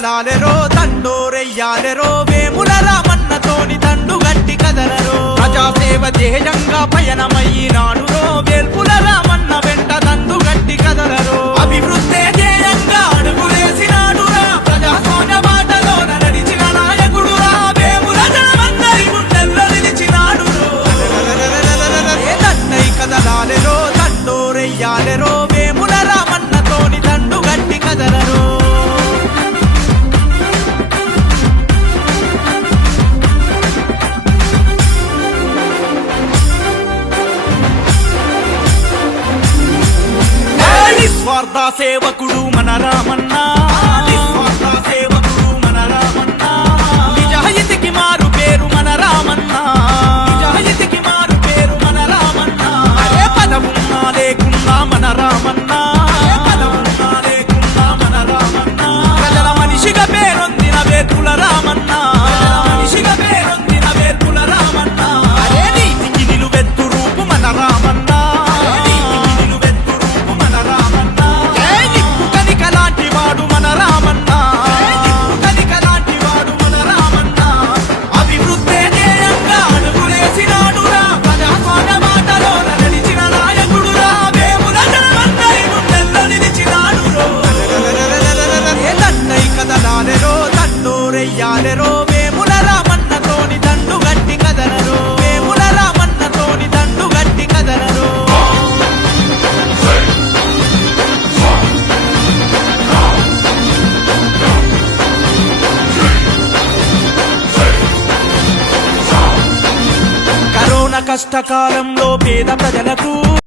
కదలాలెరో దండోరెయ్యాలెరో వేముల రామన్నతోని దండు గట్టి కదలరో ప్రజాసేవ ధ్యేయంగా పయనమయ్యినాడురో వేల్పుల రామన్న వెంట దండు గట్టి కదలరో అభివృద్ధి ధ్యేయంగా అడుగులేసినాడురా ప్రజాస్వామ్య బాటలోన నడిచిన నాయకుడురా వేముల జనమందరి గుండెల్లో నిలిచినాడురో దండై కదలాలెరో దండోరెయ్యాలెరో వేముల రామన్నతోని దండు గట్టి కదలరో నిస్వార్థ సేవకుడు మన రామన్న నిస్వార్థ సేవకుడు మన రామన్న నిజాయితీకి మారు పేరు మన రామన్న నిజాయితీకి మారు పేరు మన రామన్న అరే పదవున్నా లేకున్నా మన రామన్న పదవున్నా లేకున్నా మన రామన్న ప్రజల మనిషిగా పేరొందిన వేర్పుల రామన్న మనిషిగా పేరొందిన వేర్పుల రామన్న అరే నీతికి నిలువెత్తు రూపు మన రామన్న దండోరెయ్యాలెరో వేముల రామన్నతోని దండు గట్టి కదలరో వేముల రామన్నతోని దండు గట్టి కదలరో కరోనా కష్టకాలంలో పేద ప్రజలకు